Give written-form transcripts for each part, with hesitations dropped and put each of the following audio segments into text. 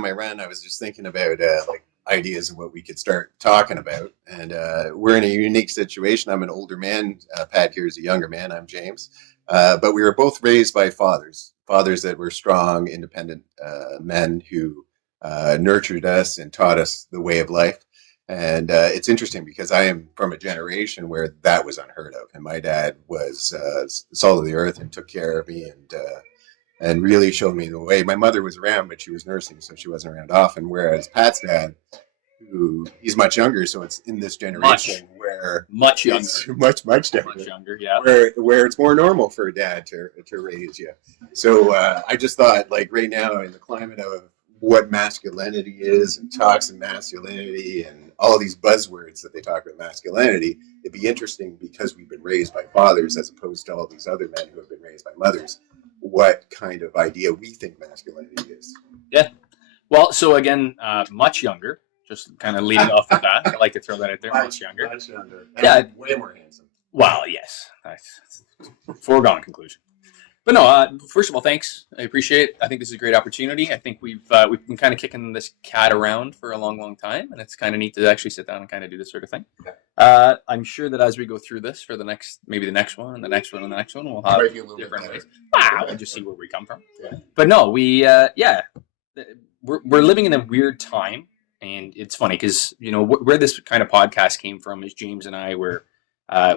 on my run, I was just thinking about like ideas of what we could start talking about. And we're in a unique situation. I'm an older man. Pat here is a younger man. I'm James. But we were both raised by fathers that were strong, independent men who nurtured us and taught us the way of life. And it's interesting because I am from a generation where that was unheard of. And my dad was salt of the earth and took care of me and really showed me the way. My mother was around, but she was nursing, so she wasn't around often. Whereas Pat's dad, he's much younger, so it's in this generation where much younger, much younger, yeah. Where it's more normal for a dad to raise you. So I just thought, like right now, in the climate of what masculinity is and toxic masculinity and all these buzzwords that they talk about masculinity, it'd be interesting because we've been raised by fathers as opposed to all these other men who have been raised by mothers, what kind of idea we think masculinity is. Yeah. Well, so again, much younger, just kind of leading off with that. I like to throw that out there. Much younger. Much younger. Yeah. Way more handsome. Well, yes. That's a foregone conclusion. But no, first of all, thanks. I appreciate it. I think this is a great opportunity. I think we've been kind of kicking this cat around for a long time, and it's kind of neat to actually sit down and kind of do this sort of thing. Okay. I'm sure that as we go through this for the next one, and the next one, and the next one, we'll have different ways. Wow, we'll just see where we come from. Yeah. But no, we're living in a weird time, and it's funny because where this kind of podcast came from is James and I were.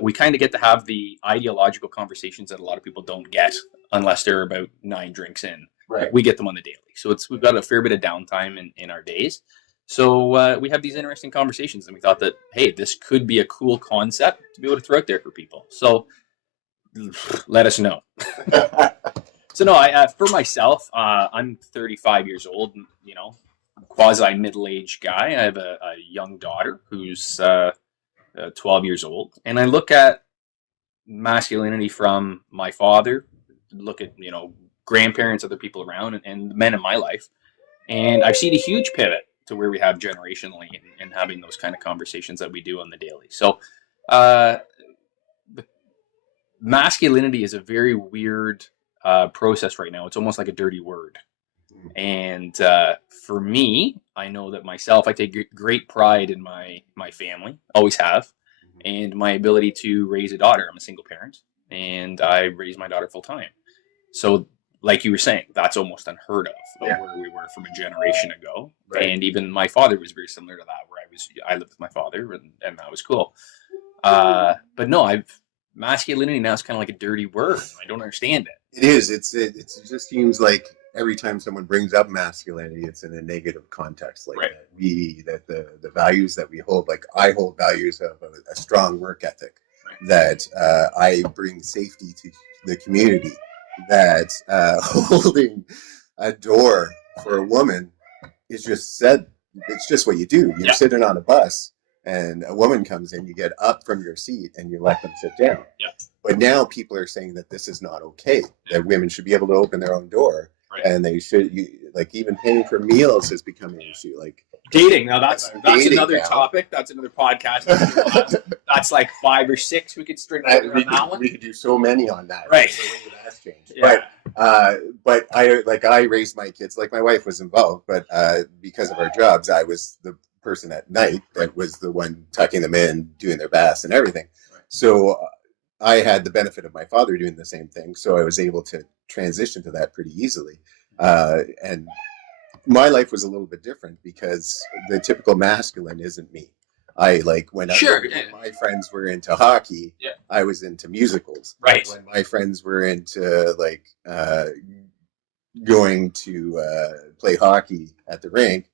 We kind of get to have the ideological conversations that a lot of people don't get unless they're about 9 drinks in. Right. We get them on the daily. So we've got a fair bit of downtime in our days. So we have these interesting conversations, and we thought that, hey, this could be a cool concept to be able to throw out there for people. So let us know. So no, for myself, I'm 35 years old, and, quasi middle-aged guy. I have a young daughter who's 12 years old, and I look at masculinity from my father, look at grandparents, other people around, and the men in my life, and I've seen a huge pivot to where we have generationally and having those kind of conversations that we do on the daily. So masculinity is a very weird process right now. It's almost like a dirty word. And for me, I know that myself, I take great pride in my family, always have, and my ability to raise a daughter. I'm a single parent, and I raise my daughter full time. So, like you were saying, that's almost unheard of where we were from a generation ago. Right. And even my father was very similar to that, where I lived with my father, and that was cool. But no, masculinity now is kind of like a dirty word. I don't understand it. It is. It just seems like every time someone brings up masculinity, it's in a negative context. Like that the values that we hold, like I hold values of a strong work ethic, that I bring safety to the community, that holding a door for a woman is just said. It's just what you do. You're sitting on a bus, and a woman comes in, you get up from your seat and you let them sit down. Yeah. But now people are saying that this is not okay, that women should be able to open their own door. Right. And they should, even paying for meals has become an issue. Like dating. Now that's another topic. That's another podcast. That's like 5 or 6 we could string together on that one. We could do so many on that. Right. The way that's changed. Yeah. But I raised my kids, like my wife was involved, but because of our jobs, I was the person at night that was the one tucking them in, doing their baths and everything. Right. So I had the benefit of my father doing the same thing, so I was able to transition to that pretty easily. And my life was a little bit different because the typical masculine isn't me. When my friends were into hockey, I was into musicals. Right. When my friends were into going to play hockey at the rink,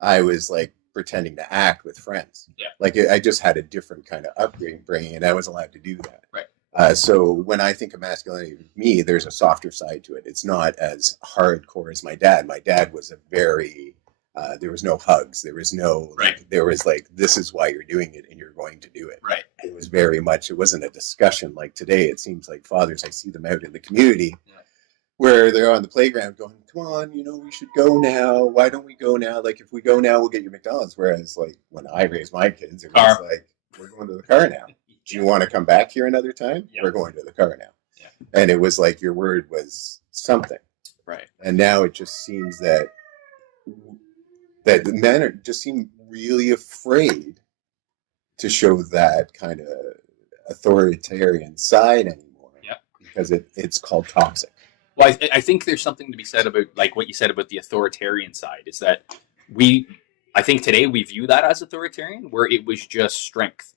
I was pretending to act with friends. Yeah. I just had a different kind of upbringing, and I was allowed to do that. Right. So when I think of masculinity with me, there's a softer side to it. It's not as hardcore as my dad. My dad was a very, there was no hugs. There was no, there was this is why you're doing it and you're going to do it. Right. It was very much, it wasn't a discussion like today. It seems like fathers, I see them out in the community where they're on the playground going, come on, we should go now. Why don't we go now? If we go now, we'll get your McDonald's. Whereas when I raised my kids, it was we're going to the car now. Do you want to come back here another time? Yeah. We're going to the car now. Yeah. And it was your word was something. Right. And now it just seems that that the men just seem really afraid to show that kind of authoritarian side anymore. Yep. Because it's called toxic. Well, I think there's something to be said about like what you said about the authoritarian side. Is that I think today we view that as authoritarian, where it was just strength.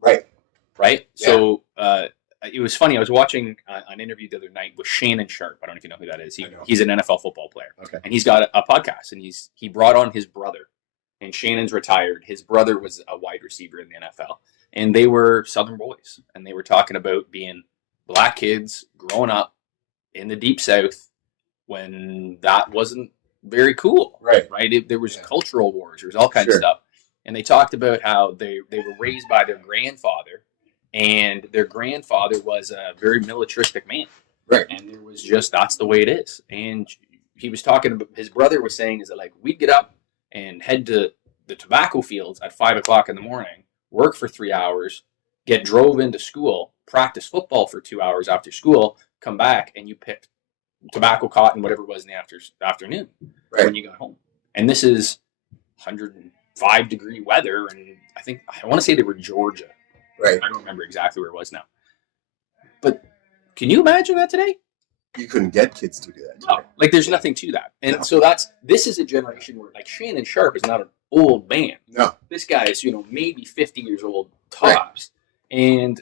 Right. Right. Yeah. So it was funny. I was watching an interview the other night with Shannon Sharp. I don't know if you know who that is. He's an NFL football player. Okay. And he's got a podcast, and he brought on his brother. And Shannon's retired. His brother was a wide receiver in the NFL, and they were Southern boys, and they were talking about being black kids growing up in the Deep South when that wasn't very cool. Right. There was cultural wars. There was all kinds of stuff. And they talked about how they were raised by their grandfather, and their grandfather was a very militaristic man. Right. And there was just, that's the way it is. And he was talking about, his brother was saying, is that like, we'd get up and head to the tobacco fields at 5 o'clock in the morning, work for 3 hours, get drove into school, practice football for 2 hours after school, come back, and you picked tobacco, cotton, whatever it was in the afternoon when you got home. And this is 105-degree weather, and I want to say they were Georgia. Right. I don't remember exactly where it was now. But can you imagine that today? You couldn't get kids to do that today. No, like there's nothing to that. And so this is a generation where like Shannon Sharp is not an old man. No. This guy is, maybe 50 years old tops. Right. And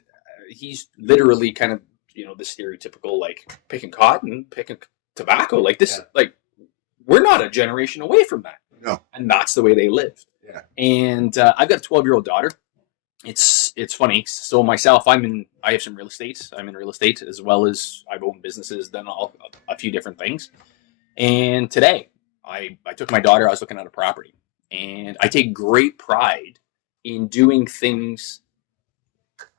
he's literally kind of, the stereotypical like picking cotton, picking tobacco. Like this, like we're not a generation away from that. No. And that's the way they lived. Yeah. And I've got a 12-year-old daughter. It's funny. So myself, I have some real estate. I'm in real estate as well as I've owned businesses, done a few different things. And today I took my daughter, I was looking at a property, and I take great pride in doing things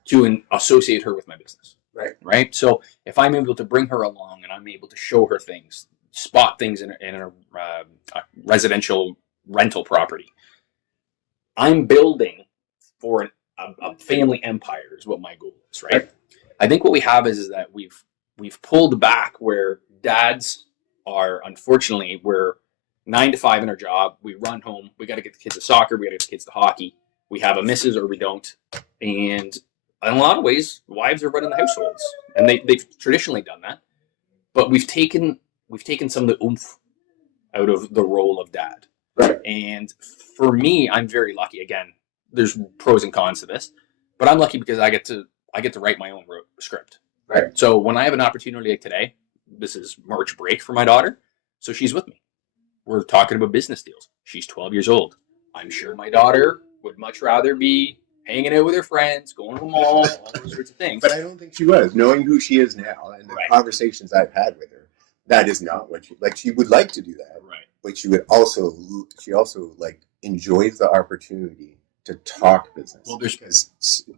to associate her with my business. Right. So if I'm able to bring her along and I'm able to show her things, spot things in a residential rental property, I'm building for a family empire is what my goal is, right? I think what we have is that we've pulled back where dads are, unfortunately, we're 9 to 5 in our job. We run home. We got to get the kids to soccer. We got to get the kids to hockey. We have a missus or we don't. And in a lot of ways, wives are running the households, and they've traditionally done that. But we've taken some of the oomph out of the role of dad. Right. And for me, I'm very lucky. Again, there's pros and cons to this, but I'm lucky because I get to write my own script. Right. So when I have an opportunity like today, this is March break for my daughter, so she's with me. We're talking about business deals. She's 12 years old. I'm sure my daughter would much rather be hanging out with her friends, going to the mall, all those sorts of things. But I don't think she was. Knowing who she is now and the conversations I've had with her, that is not what she like. She would like to do that, right? But she also like enjoys the opportunity to talk business. Well, there's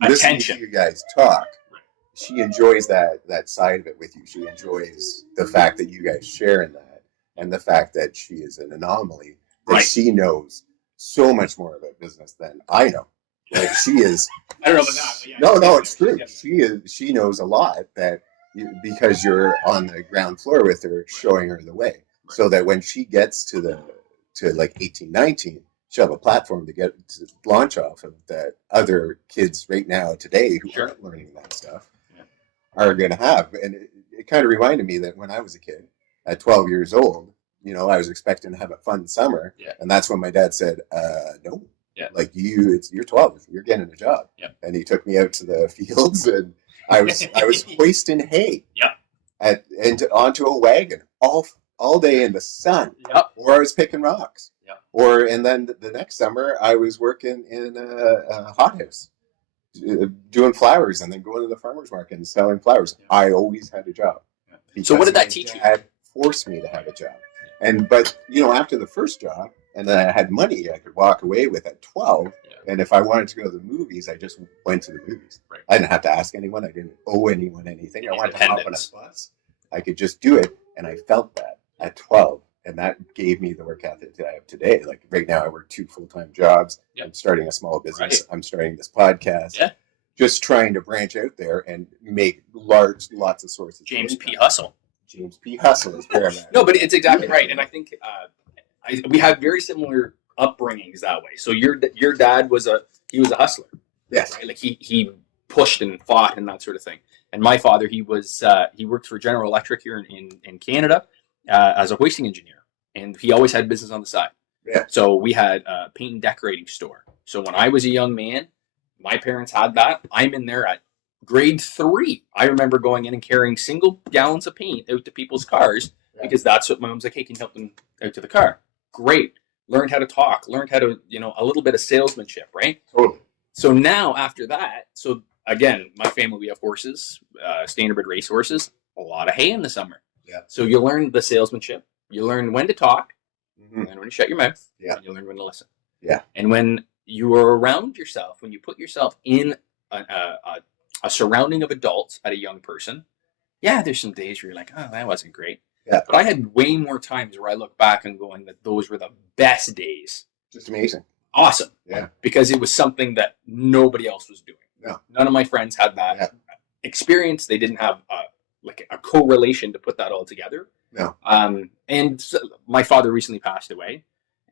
listening to you guys talk. She enjoys that side of it with you. She enjoys the fact that you guys share in that, and the fact that she is an anomaly. That she knows so much more about business than I know. Like she is. I don't know about that. Yeah, no, it's true. She knows a lot because you're on the ground floor with her, showing her the way, so that when she gets to like 18, 19, she'll have a platform to launch off of that other kids right now today who aren't learning that stuff are going to have. And it kind of reminded me that when I was a kid at 12 years old, I was expecting to have a fun summer, and that's when my dad said, "No." Yeah. Like you're 12, you're getting a job. Yeah. And he took me out to the fields, and I was hoisting hay. Yeah. Onto a wagon all day in the sun. Yep. Or I was picking rocks. Yeah. And then the next summer I was working in a hothouse, doing flowers, and then going to the farmer's market and selling flowers. Yeah. I always had a job. Yeah. So what did that teach you? Dad forced me to have a job. But after the first job, and then I had money I could walk away with at 12. Yeah. And if I wanted to go to the movies, I just went to the movies. Right. I didn't have to ask anyone. I didn't owe anyone anything. I wanted to hop on a bus. I could just do it. And I felt that at 12. And that gave me the work ethic that I have today. Like right now, I work 2 full-time jobs. Yep. I'm starting a small business. Right. I'm starting this podcast. Yeah. Just trying to branch out there and make lots of sources. James P. Hustle. James P. Hustle is where I'm at. No, but it's exactly right. And I think we have very similar upbringings that way. So your dad was a hustler, Yes. right? Like he pushed and fought and that sort of thing. And my father, he worked for General Electric here in Canada as a hoisting engineer, and he always had business on the side. Yeah. So we had a paint and decorating store. So when I was a young man, my parents had that. I'm in there at grade 3. I remember going in and carrying single gallons of paint out to people's cars because that's what my mom's like, hey, can you help them out to the car? Great. Learned how to talk, learned how to, a little bit of salesmanship, right? Totally. So now after that, so again, my family, we have horses, standardbred race horses, a lot of hay in the summer. Yeah. So you learn the salesmanship, you learn when to talk, Mm-hmm. and when to shut your mouth, Yeah. and you learn when to listen. Yeah. And when you are around yourself, when you put yourself in a surrounding of adults at a young person, yeah, there's some days where you're like, oh, that wasn't great. Yeah. But I had way more times where I look back and going that those were the best days. Just amazing. Awesome. Yeah. Because it was something that nobody else was doing. No. None of my friends had that experience. They didn't have a correlation to put that all together. No. And so my father recently passed away,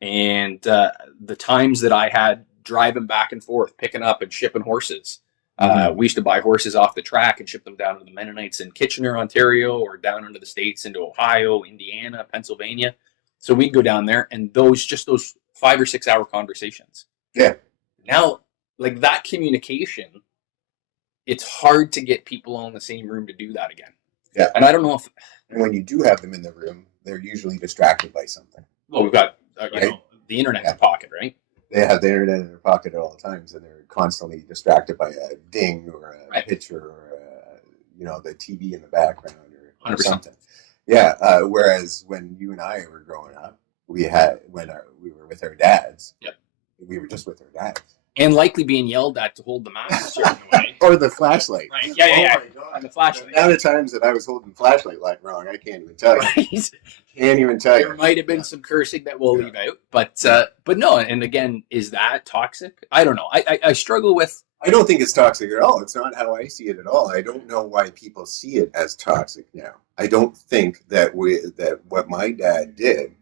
and the times that I had driving back and forth, picking up and shipping horses. We used to buy horses off the track and ship them down to the Mennonites in Kitchener, Ontario, or down into the States, into Ohio, Indiana, Pennsylvania. So we'd go down there, and those 5 or 6 hour conversations. Yeah. Now, like that communication, it's hard to get people all in the same room to do that again. Yeah. And I don't know if. And when you do have them in the room, they're usually distracted by something. Well, we've got the internet in the pocket, right? They have the internet in their pocket at all times, and they're constantly distracted by a ding or a picture or the TV in the background or something. Yeah. Whereas when you and I were growing up, we were with our dads. Yep. We were just with our dads. And likely being yelled at to hold the mask a certain way. Or the flashlight. Right. Yeah. Oh my God. And the flashlight. The amount of times that I was holding the flashlight light wrong, I can't even tell you. Right. Can't even tell you. There might have been some cursing that we'll leave out, but no. And again, is that toxic? I don't know. I struggle with. I don't think it's toxic at all. It's not how I see it at all. I don't know why people see it as toxic now. I don't think that what my dad did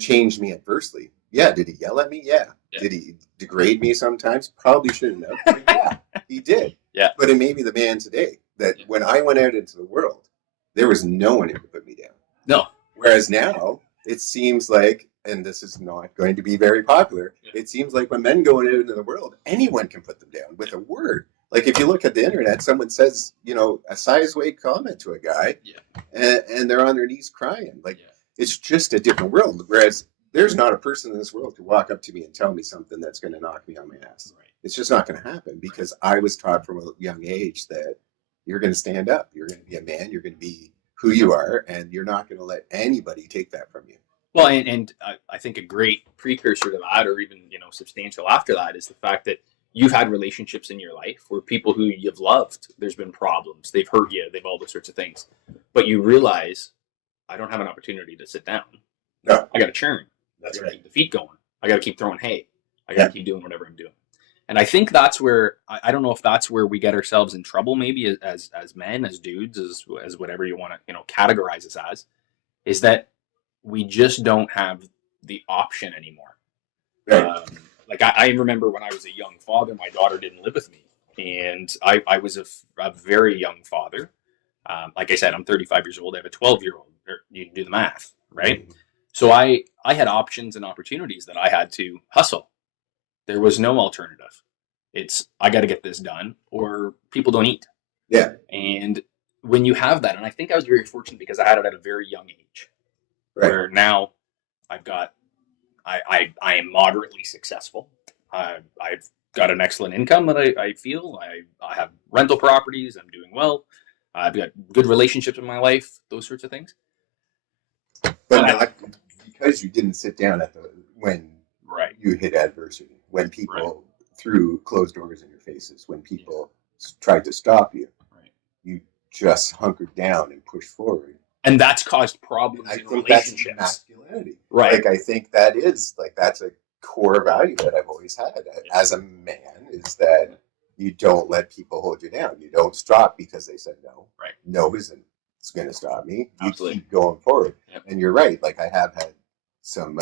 changed me adversely. Yeah, did he yell at me? Yeah. Did he degrade me sometimes? Probably shouldn't have. But yeah, he did. Yeah. But it made me the man today. That when I went out into the world, there was no one who could put me down. No. Whereas now, it seems like, and this is not going to be very popular, it seems like when men go out into the world, anyone can put them down with a word. Like if you look at the internet, someone says, a size-weight comment to a guy, and they're on their knees crying. Like it's just a different world. Whereas there's not a person in this world who walk up to me and tell me something that's going to knock me on my ass. Right. It's just not going to happen because I was taught from a young age that you're going to stand up. You're going to be a man. You're going to be who you are, and you're not going to let anybody take that from you. Well, and I think a great precursor to that, or even substantial after that, is the fact that you've had relationships in your life where people who you've loved, there's been problems, they've hurt you, they've all those sorts of things, but you realize I don't have an opportunity to sit down. No, I got to churn. That's I got right. to keep the feet going. I got to keep throwing hay. I got to keep doing whatever I'm doing. And I think that's where I don't know if that's where we get ourselves in trouble, maybe as men, as dudes, as whatever you want to categorize us as, is that we just don't have the option anymore. Right. Like I remember when I was a young father, my daughter didn't live with me, and I was a very young father. Like I said, I'm 35 years old. I have a 12-year-old. You can do the math, right? Mm-hmm. So I had options and opportunities that I had to hustle. There was no alternative. It's I got to get this done, or people don't eat. Yeah. And when you have that, and I think I was very fortunate because I had it at a very young age. Right. Where now I've got, I am moderately successful. I've got an excellent income that I feel. I have rental properties. I'm doing well. I've got good relationships in my life. Those sorts of things. But not because you didn't sit down when you hit adversity, when people threw closed doors in your faces, when people tried to stop you, you just hunkered down and pushed forward. And that's caused problems in relationships. That's masculinity. Right. Like I think that's a core value that I've always had as a man, is that you don't let people hold you down. You don't stop because they said no. Right. No isn't going to stop me. You Absolutely. keep going forward. Yep. And you're right. Like I have had some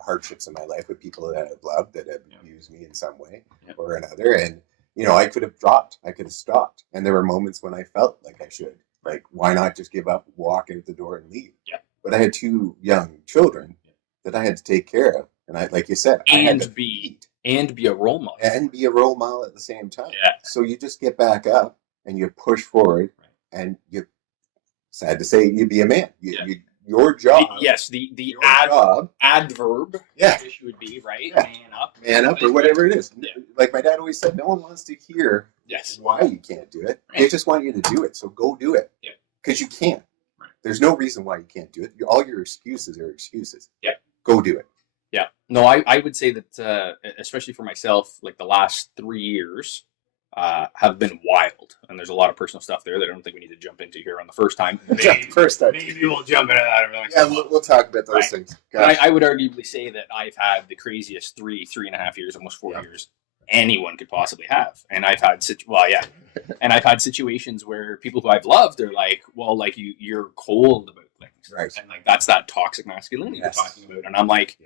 hardships in my life with people that I've loved that have abused me in some way or another. And, you know, I could have dropped, I could have stopped. And there were moments when I felt like I should. Like, why not just give up, walk out the door and leave? Yeah. But I had 2 young children that I had to take care of. And I, like you said, I had to be a role model. And be a role model at the same time. Yeah. So you just get back up and you push forward, and you, sad to say, you be a man. Your job. The adverb. Yeah. Would be right. Yeah. Man up, or whatever it is. Yeah. Like my dad always said, no one wants to hear why you can't do it. Right. They just want you to do it. So go do it. Yeah. Because you can't. Right. There's no reason why you can't do it. All your excuses are excuses. Yeah. Go do it. Yeah. No, I would say that, especially for myself, like the last 3 years have been wild. And there's a lot of personal stuff there that I don't think we need to jump into here on the first time. Maybe we'll jump into that. We'll talk about those things. I would arguably say that I've had the craziest 3.5 years, almost 4 years anyone could possibly have. And I've had and I've had situations where people who I've loved are like, well, like you're cold about things. Right. And like that's that toxic masculinity we're talking about. And I'm like,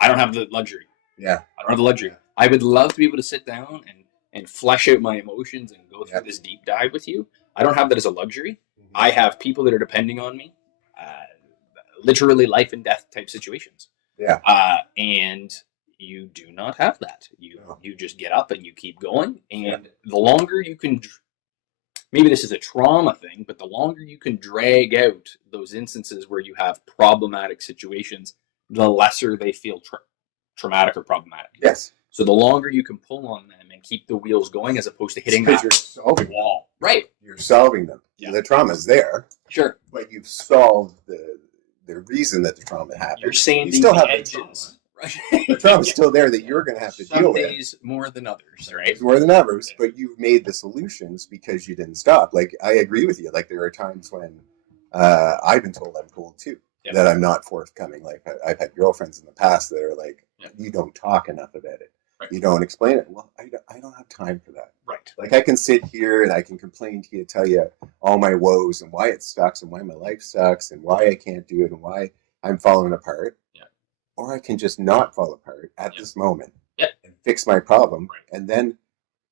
I don't have the luxury. Yeah. I don't have the luxury. I would love to be able to sit down and flesh out my emotions and go through this deep dive with you. I don't have that as a luxury. Mm-hmm. I have people that are depending on me, literally life and death type situations. Yeah. And you do not have that. You just get up and you keep going. And the longer you can, maybe this is a trauma thing, but the longer you can drag out those instances where you have problematic situations, the lesser they feel traumatic or problematic. Yes. So the longer you can pull on them and keep the wheels going, as opposed to hitting that you're solving wall. Right. You're solving them. Yeah. The trauma's there. Sure. But you've solved the reason that the trauma happened. You're sanding you still the have edges. Right. The trauma's still there that you're going to have to deal with. Some days more than others, right? More than others, but you've made the solutions because you didn't stop. Like, I agree with you. Like, there are times when I've been told I'm cold too, that I'm not forthcoming. Like, I've had girlfriends in the past that are like, you don't talk enough about it. Right. You don't explain it. Well, I don't have time for that. Right. Like, I can sit here and I can complain to you, tell you all my woes and why it sucks and why my life sucks and why I can't do it and why I'm falling apart. Yeah. Or I can just not fall apart at this moment and fix my problem. Right. And then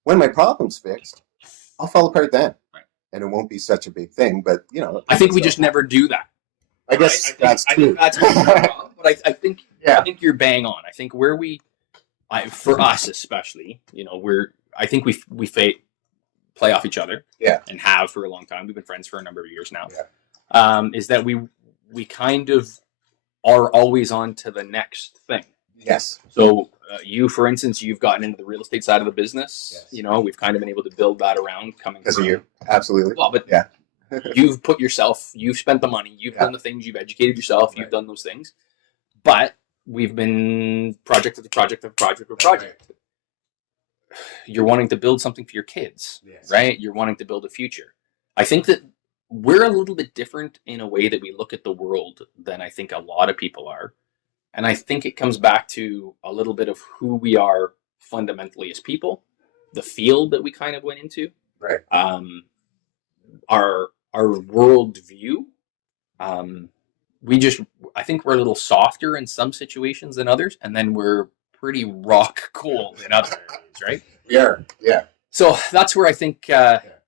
when my problem's fixed, I'll fall apart then. Right. And it won't be such a big thing. But, you know. I think we just never do that. I guess that's true. I think that's wrong, but I think you're bang on. I think where for us especially, you know, I think we play off each other, and have for a long time. We've been friends for a number of years now. Yeah. Is that we kind of are always on to the next thing. Yes. So you, for instance, you've gotten into the real estate side of the business. Yes. You know, we've kind of been able to build that around coming because of you. Absolutely. Well, but you've spent the money, you've done the things, you've educated yourself, you've done those things, but we've been project after project after project after project. You're wanting to build something for your kids, right? You're wanting to build a future. I think that we're a little bit different in a way that we look at the world than I think a lot of people are. And I think it comes back to a little bit of who we are fundamentally as people, the field that we kind of went into, right? Our world view. I think we're a little softer in some situations than others, and then we're pretty rock cold in other areas, right? We are, yeah. So that's where I think,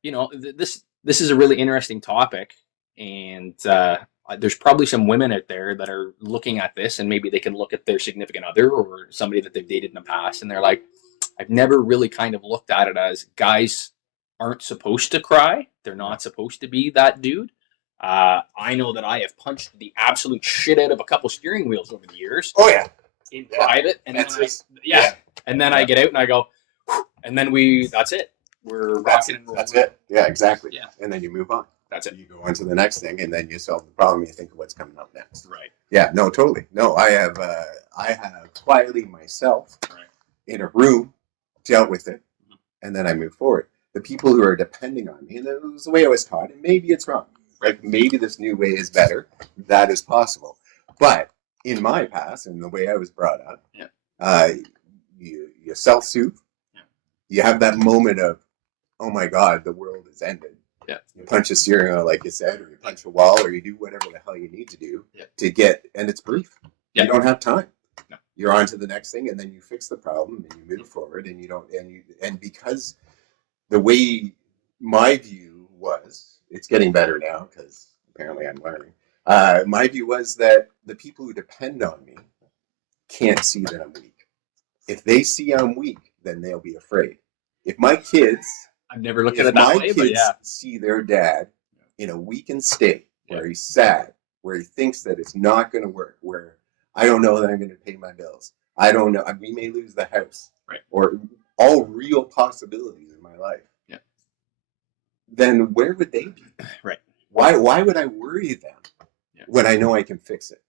you know, this is a really interesting topic, and there's probably some women out there that are looking at this, and maybe they can look at their significant other or somebody that they've dated in the past, and they're like, I've never really kind of looked at it as guys aren't supposed to cry. They're not supposed to be that dude. I know that I have punched the absolute shit out of a couple steering wheels over the years. Oh yeah, in private, and then I get out and I go, and then that's it. We're rocking and rolling. That's it. Yeah, exactly. Yeah, and then you move on. That's it. You go on to the next thing, and then you solve the problem. You think of what's coming up next. Right. Yeah. No. Totally. No. I have quietly myself in a room dealt with it, and then I move forward. The people who are depending on me, and it was the way I was taught, and maybe it's wrong. Right? Maybe this new way is better. That is possible. But in my past and the way I was brought up, you self-soothe. Yeah. You have that moment of, oh my God, the world has ended. Yeah. You punch a steering wheel, like you said, or you punch a wall, or you do whatever the hell you need to do to get, and it's brief. Yeah. You don't have time. No. You're on to the next thing, and then you fix the problem and you move forward, and and because the way my view was, it's getting better now because apparently I'm learning. My view was that the people who depend on me can't see that I'm weak. If they see I'm weak, then they'll be afraid. If my kids, I've never looked at it that my way, but kids yeah. see their dad in a weakened state, where he's sad, where he thinks that it's not going to work, where I don't know that I'm going to pay my bills, I don't know, we may lose the house, right, or all real possibilities in my life, then where would they be? Right. Why would I worry them when I know I can fix it?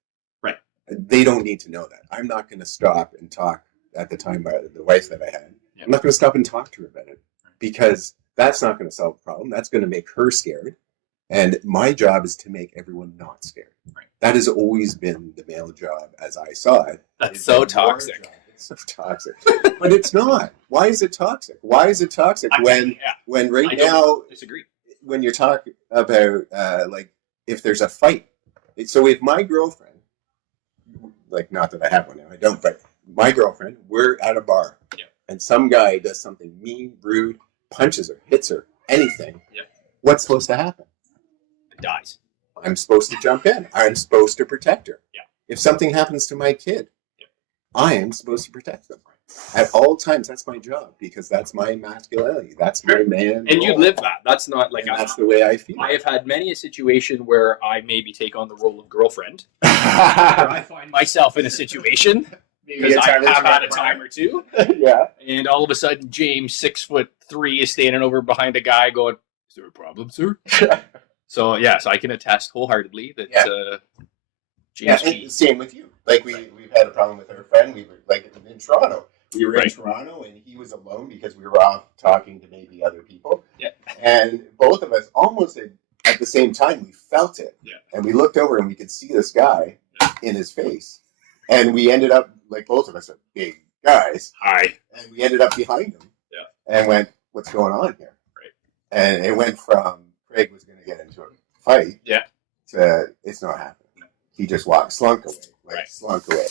Right. They don't need to know that. I'm not going to stop and talk. At the time, the wife that I had, I'm not going to stop and talk to her about it, because that's not going to solve the problem. That's going to make her scared. And my job is to make everyone not scared. Right. That has always been the male job as I saw it. That's so toxic. It's so toxic. But it's not. Why is it toxic? Why is it toxic when right now, disagree. When you're talking about like if there's a fight. So if my girlfriend, like, not that I have one now, I don't, but my girlfriend, we're at a bar, and some guy does something mean, rude, punches her, hits her, anything. What's supposed to happen? It dies. I'm supposed to jump in. I'm supposed to protect her. If something happens to my kid, I am supposed to protect them at all times. That's my job, because that's my masculinity. That's my man. And you live that. That's not like that's the way I feel. I have had many a situation where I maybe take on the role of girlfriend. Where I find myself in a situation because I have had a time or two. And all of a sudden, James, 6'3", is standing over behind a guy going, "Is there a problem, sir?" So yes, I can attest wholeheartedly that James. Same with you. Like we've had a problem with our friend. We were like in Toronto. We were in Toronto, and he was alone because we were off talking to maybe other people. And both of us almost at the same time, we felt it. And we looked over and we could see this guy in his face. And we ended up, like, both of us are big guys. Hi. And we ended up behind him. And went, "What's going on here?" And it went from Craig was going to get into a fight to it's not happening. He just slunk away.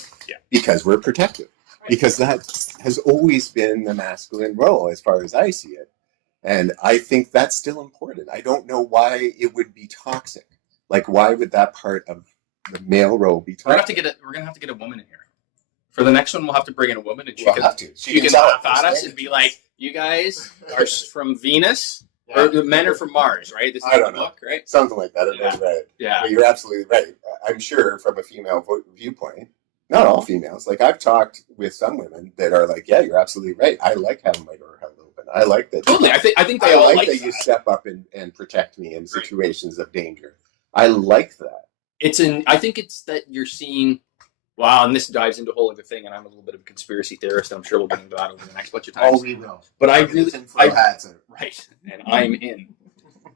Because we're protective. Because that has always been the masculine role as far as I see it. And I think that's still important. I don't know why it would be toxic. Like, why would that part of the male role be toxic? We're gonna have to get a woman in here. For the next one, we'll have to bring in a woman, and she can laugh at us and be like, "You guys are from Venus, or the men are from Mars, right? This is the book, right? Something like that. But you're absolutely right. I'm sure from a female viewpoint, not all females. Like, I've talked with some women that are like, "Yeah, you're absolutely right. I like having my door held open. I like that." Totally. I think they all like that. You step up and protect me in situations of danger. I like that. I think it's that you're seeing. Wow, and this dives into a whole other thing, and I'm a little bit of a conspiracy theorist. I'm sure we'll get into that over the next bunch of times. Oh, we will. But and I'm in.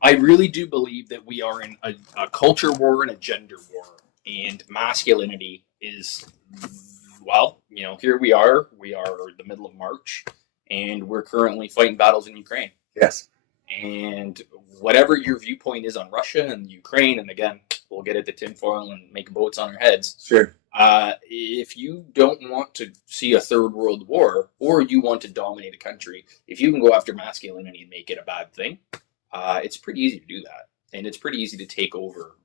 I really do believe that we are in a culture war and a gender war, and masculinity is, well, here we are. We are the middle of March, and we're currently fighting battles in Ukraine. Yes. And whatever your viewpoint is on Russia and Ukraine, and again, we'll get into tinfoil and make boats on our heads. Sure. If you don't want to see a third world war, or you want to dominate a country, if you can go after masculinity and make it a bad thing, it's pretty easy to do that. And it's pretty easy to take over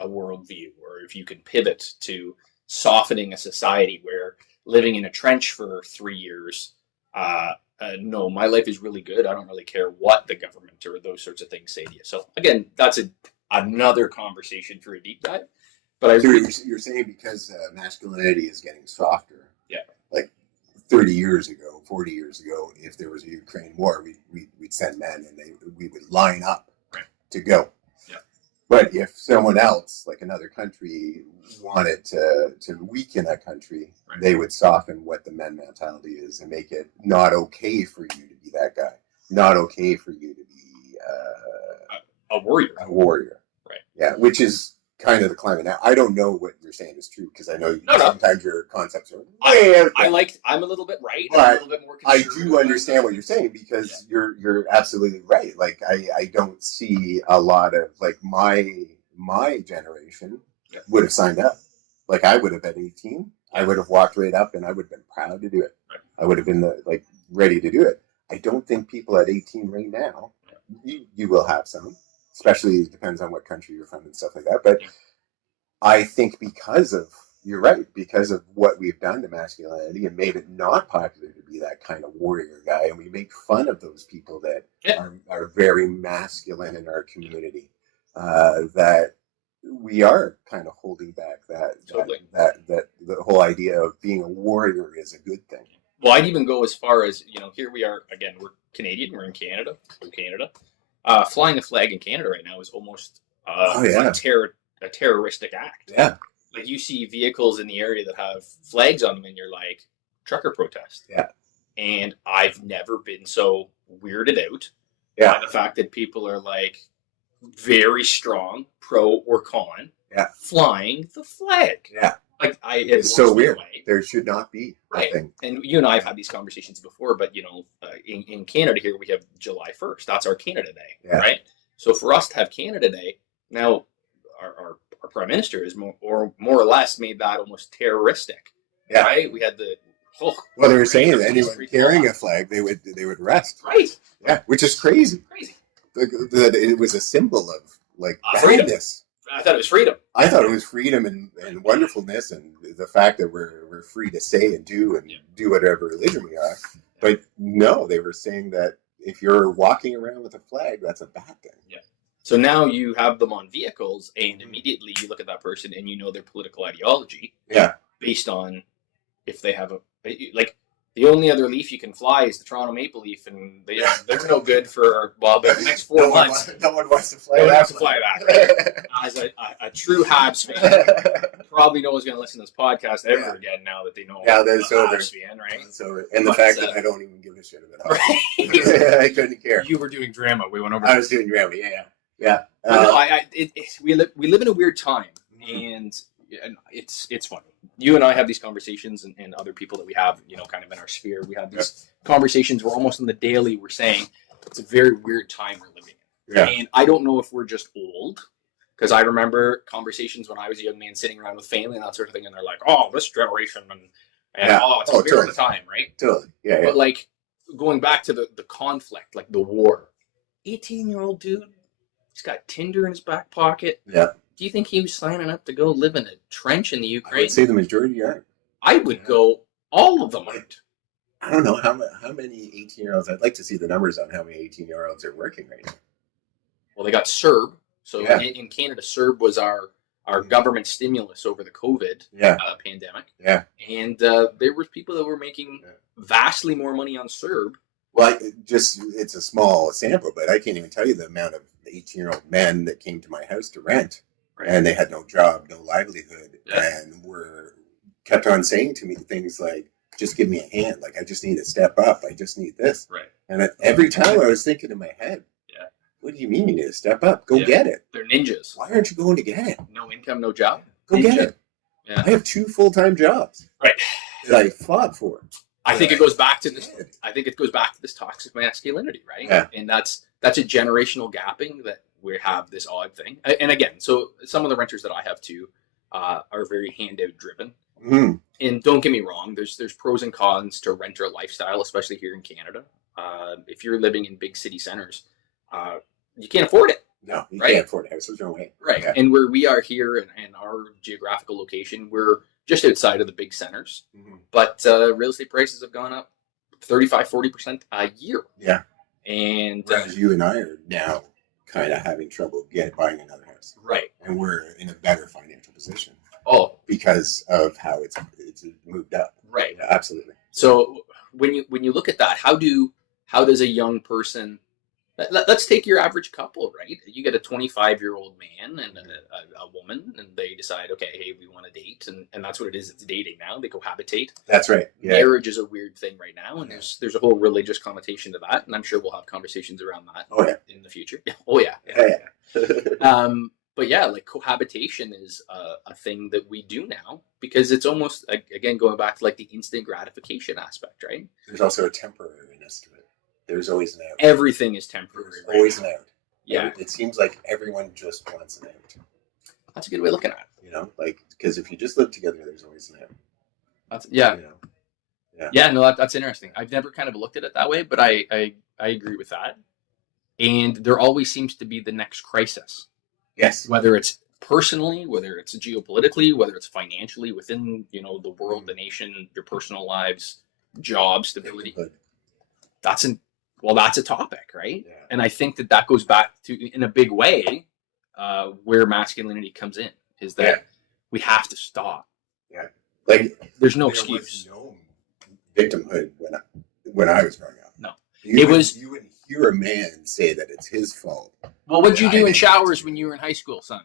a worldview, or if you can pivot to softening a society where living in a trench for 3 years, no, my life is really good. I don't really care what the government or those sorts of things say to you. So again, that's another conversation for a deep dive. But you're saying because masculinity is getting softer. Like 30 years ago, 40 years ago, if there was a Ukraine war, we'd send men and we would line up to go. But if someone else, like another country, wanted to weaken a country, they would soften what the men mentality is and make it not okay for you to be that guy, not okay for you to be a warrior. A warrior, Yeah, which is kind of the climate now. I don't know what you're saying is true, because I know sometimes your concepts are. I'm a little bit right. But I'm a little bit more I do understand what you're saying, because you're absolutely right. Like, I don't see a lot of, like, my generation would have signed up. Like I would have at 18, I would have walked right up and I would have been proud to do it. Right. I would have been ready to do it. I don't think people at 18 right now, you will have some, especially it depends on what country you're from and stuff like that. But I think you're right, because of what we've done to masculinity and made it not popular to be that kind of warrior guy. And we make fun of those people that are very masculine in our community, that we are kind of holding back that the whole idea of being a warrior is a good thing. Well, I'd even go as far as, here we are, again, we're Canadian, we're in Canada, flying a flag in Canada right now is almost a terroristic act. Yeah. Like you see vehicles in the area that have flags on them and you're like, trucker protest. Yeah. And I've never been so weirded out by the fact that people are like very strong, pro or con, flying the flag. Yeah. Like it's so weird. There should not be right. Thing. And you and I have had these conversations before, but in Canada here we have July 1st. That's our Canada Day, right? So for us to have Canada Day, now our Prime Minister is more or less made that almost terroristic. Yeah. Right? We had well, they were saying that anyone carrying a flag, they would arrest. Right. Yeah, which is crazy. Crazy. It was a symbol of freedom. badness. I thought it was freedom. I thought it was freedom and wonderfulness, and the fact that we're free to say and do whatever religion we are. But no, they were saying that if you're walking around with a flag, that's a bad thing. Yeah. So now you have them on vehicles, and immediately you look at that person and you know their political ideology. Yeah. Based on if they have the only other leaf you can fly is the Toronto Maple Leaf, and they're no good for the next 4 months. No one wants to fly. No one wants to fly that. Right? As a true Habs fan, probably no one's going to listen to this podcast ever again now that they know. Yeah, that's over. Habs fan, right? That's over. And the fact that I don't even give a shit about it. Right? I couldn't care. You were doing drama. We went over. I was doing drama. Yeah. We live in a weird time, and it's funny. You and I have these conversations, and other people that we have, kind of in our sphere, we have these conversations where almost on the daily we're saying it's a very weird time we're living in. Yeah. And I don't know if we're just old, because I remember conversations when I was a young man sitting around with family and that sort of thing, and they're like, "Oh, this generation," and it's weird totally. all the time, right? Totally. Yeah. But going back to the conflict, like the war, 18-year-old dude, he's got Tinder in his back pocket. Yeah. Do you think he was signing up to go live in a trench in the Ukraine? I would say the majority are. I would go, all of them aren't. I don't know how many 18-year-olds. I'd like to see the numbers on how many 18-year-olds are working right now. Well, they got CERB. So in Canada, CERB was our government stimulus over the COVID pandemic. Yeah. And there were people that were making vastly more money on CERB. Well, it's a small sample, but I can't even tell you the amount of 18-year-old men that came to my house to rent. Right. And they had no job, no livelihood, and kept on saying to me things like, "Just give me a hand. Like, I just need to step up. I just need this." Right. And every time I was thinking in my head, "What do you mean you need to step up? Go get it. They're ninjas. Why aren't you going to get it? No income, no job. Go get it." Yeah. I have 2 full-time jobs. Right. That I fought for. I think it goes back to this. I think it goes back to this toxic masculinity, right? Yeah. And that's a generational gapping that we have this odd thing. And again, so some of the renters that I have too are very handout driven. Mm. And don't get me wrong, there's pros and cons to renter lifestyle, especially here in Canada. If you're living in big city centers, you can't afford it. No, you can't afford it. There's no way. Right. Yeah. And where we are here and our geographical location, we're just outside of the big centers. Mm-hmm. But real estate prices have gone up 35-40% a year. Yeah. And whereas you and I are now kind of having trouble buying another house. Right. And we're in a better financial position. Oh. Because of how it's moved up. Right. Yeah, absolutely. So when you look at that, how does a young person, let's take your average couple, right? You get a 25-year-old man and a woman, and they decide, okay, hey, we want to date, and that's what it is. It's dating now. They cohabitate. That's right. Yeah. Marriage is a weird thing right now, and there's a whole religious connotation to that, and I'm sure we'll have conversations around that in the future. Oh yeah. But yeah, like cohabitation is a thing that we do now because it's almost, again, going back to like the instant gratification aspect, right? There's also a temporariness to it. There's always an out. Everything is temporary. There's always an out. Yeah. It seems like everyone just wants an out. That's a good way of looking at it. You know, like, because if you just live together, there's always an him. Yeah. You know? Yeah, no, that's interesting. I've never kind of looked at it that way, but I agree with that. And there always seems to be the next crisis. Yes. Whether it's personally, whether it's geopolitically, whether it's financially within, you know, the world, the nation, your personal lives, job stability. That's a topic, right? Yeah. And I think that goes back to, in a big way, where masculinity comes in, is that we have to stop. Yeah. Like, there's no excuse. Was no victimhood when I was growing up. No. You wouldn't hear a man say that it's his fault. Well, what'd you do in showers when you were in high school, son?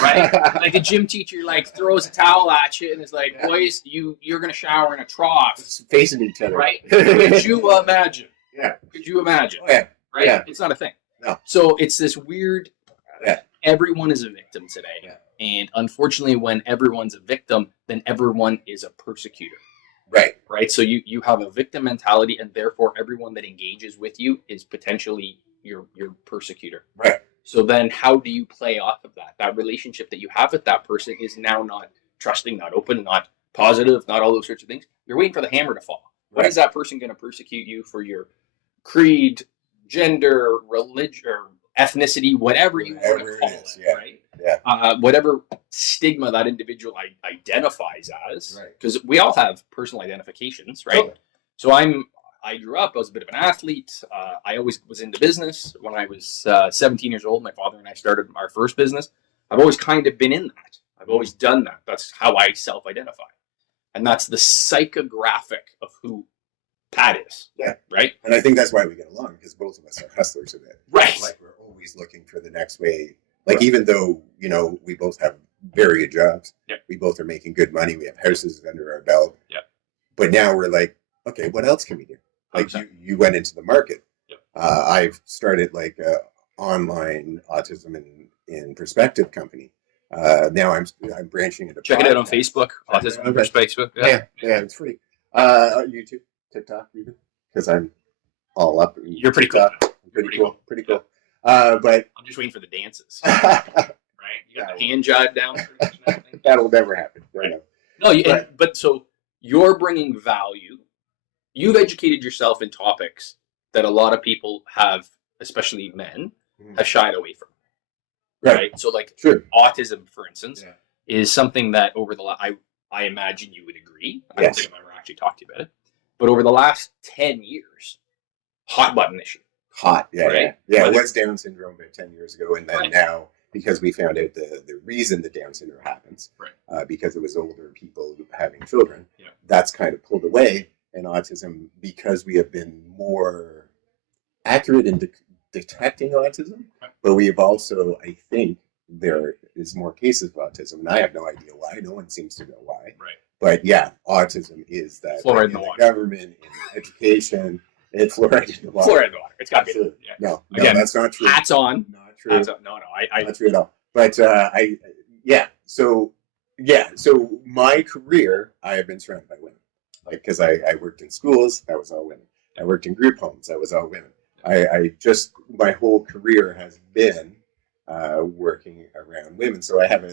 Right? Like the gym teacher throws a towel at you and is like, boys, you're gonna shower in a trough. It's facing each other. Right? Could you imagine? Yeah. Could you imagine? Oh, yeah. Right? Yeah. It's not a thing. No. So it's this weird everyone is a victim today. Yeah. And unfortunately, when everyone's a victim, then everyone is a persecutor. Right. Right. So you have a victim mentality, and therefore everyone that engages with you is potentially your persecutor. Right. So then how do you play off of that? That relationship that you have with that person is now not trusting, not open, not positive, not all those sorts of things. You're waiting for the hammer to fall. When is that person going to persecute you for your creed, gender, religion, or ethnicity, whatever you want to call it, right? Yeah. Whatever stigma that individual identifies as, because we all have personal identifications, right? Totally. So I grew up, I was a bit of an athlete. I always was into business. When I was 17 years old, my father and I started our first business. I've always kind of been in that. I've always done that. That's how I self-identify. And that's the psychographic of who Pat is. Yeah. Right? And I think that's why we get along, because both of us are hustlers a bit. Right. Like, we're always looking for the next way. Like, even though, you know, we both have very good jobs, we both are making good money, we have houses under our belt. Yeah. But now we're like, okay, what else can we do? Like, you went into the market. Yep. I've started like a online autism in perspective company. Now I'm branching into check it out on Facebook. Autism in Perspective. Yeah, it's free. YouTube, TikTok, even, because I'm all up. You're pretty cool. Pretty cool. But I'm just waiting for the dances. Right? You got the hand jive down. That'll never happen. Right. No, but so you're bringing value. You've educated yourself in topics that a lot of people have, especially men, have shied away from. Right? So, like, autism, for instance, is something that over the I imagine you would agree. I don't think I've ever actually talked to you about it. But over the last 10 years, hot button issue. Yeah. It was Down syndrome about 10 years ago, and then now, because we found out the reason the Down syndrome happens, because it was older people having children, that's kind of pulled away. And autism, because we have been more accurate in detecting autism, but we have also, I think, there is more cases of autism, and I have no idea why. No one seems to know why. Right. But yeah, autism is that fluoride in the government, in education, it's fluoride in the water. Fluoride in the water. It's got to be. Yeah. No, again, that's not true. Hats on. Not true. Hats on. No, not true at all. But So my career, I have been surrounded by women. Like, because I worked in schools, that was all women. I worked in group homes, that was all women. I just, my whole career has been working around women. So I have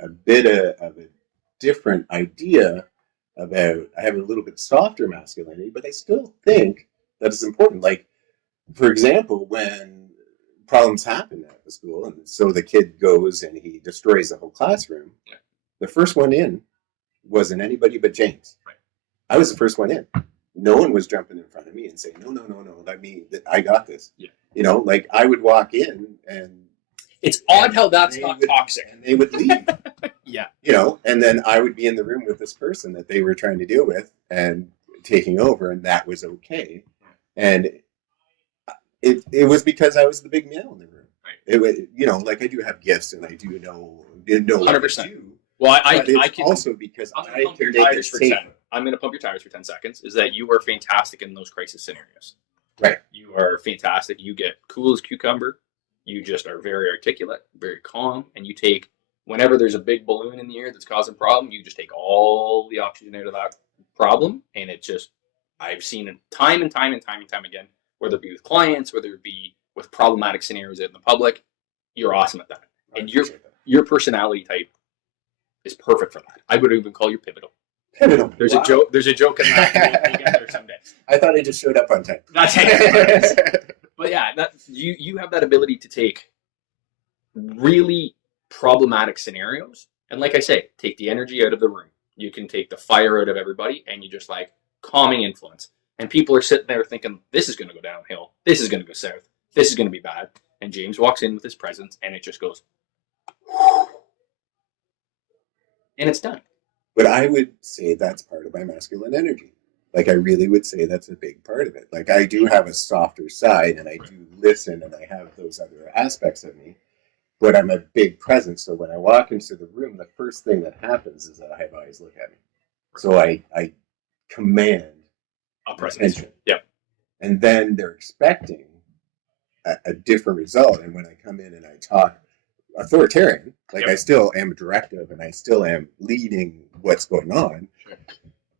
a bit of a different idea about, I have a little bit softer masculinity, but I still think that it's important. Like, for example, when problems happen at the school, and so the kid goes and he destroys the whole classroom, the first one in wasn't anybody but James. Right. I was the first one in. No one was jumping in front of me and saying, no, I got this. Yeah. You know, like, I would walk in and... It's odd how that's not toxic. And they would leave. Yeah. You know, and then I would be in the room with this person that they were trying to deal with and taking over, and that was okay. And it was because I was the big male in the room. Right. It was, you know, like, I do have gifts, and I do know 100%. What I do. Well, I can also because I'm going to pump your tires for 10 seconds. Is that you are fantastic in those crisis scenarios. Right. You are fantastic. You get cool as cucumber. You just are very articulate, very calm, and you take, whenever there's a big balloon in the air that's causing a problem, you just take all the oxygen out of that problem, and it just, I've seen it time and time again, whether it be with clients, whether it be with problematic scenarios out in the public. You're awesome at that. And your personality type is perfect for that. I would even call you pivotal. Pivotal. There's a joke. There's a joke in that. We'll get there someday. I thought I just showed up on time. That's it. But yeah, that you have that ability to take really problematic scenarios, and like I say, take the energy out of the room. You can take the fire out of everybody, and you just like calming influence. And people are sitting there thinking, this is going to go downhill. This is going to go south. This is going to be bad. And James walks in with his presence, and it just goes, and it's done. But I would say that's part of my masculine energy. Like, I really would say that's a big part of it. Like, I do have a softer side, and I do listen, and I have those other aspects of me. But I'm a big presence, so when I walk into the room, the first thing that happens is that I have eyes look at me. So I command attention. Yep. And then they're expecting a different result. And when I come in and I talk authoritarian, like I still am directive and I still am leading what's going on. Sure.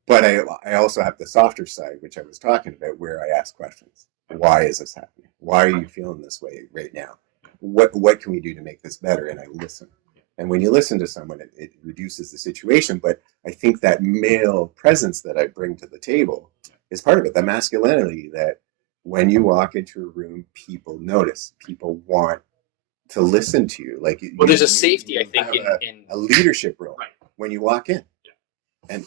But I also have the softer side, which I was talking about, where I ask questions. Why is this happening? Why are you feeling this way right now? What can we do to make this better? And I listen. And when you listen to someone, it reduces the situation. But I think that male presence that I bring to the table is part of it. The masculinity that when you walk into a room, people notice. People want to listen to you. Like, well, there's a safety, I think, in a leadership role when you walk in. Yeah. And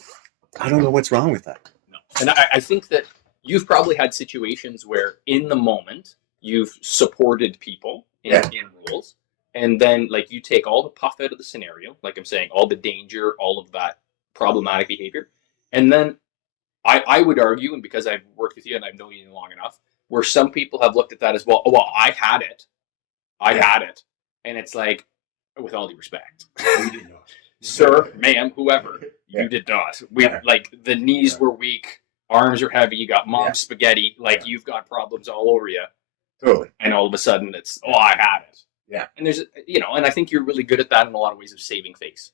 I don't know what's wrong with that. No. And I think that you've probably had situations where in the moment you've supported people in rules, and then like you take all the puff out of the scenario, like I'm saying, all the danger, all of that problematic behavior, and then I would argue, and because I've worked with you and I've known you long enough, where some people have looked at that as well. Oh, well, I had it, and it's like, with all due respect, sir, ma'am, whoever, you did not. We like the knees were weak, arms are heavy. You got mom spaghetti, like you've got problems all over you. Totally. And all of a sudden it's, I had it. Yeah. And there's, and I think you're really good at that in a lot of ways of saving face,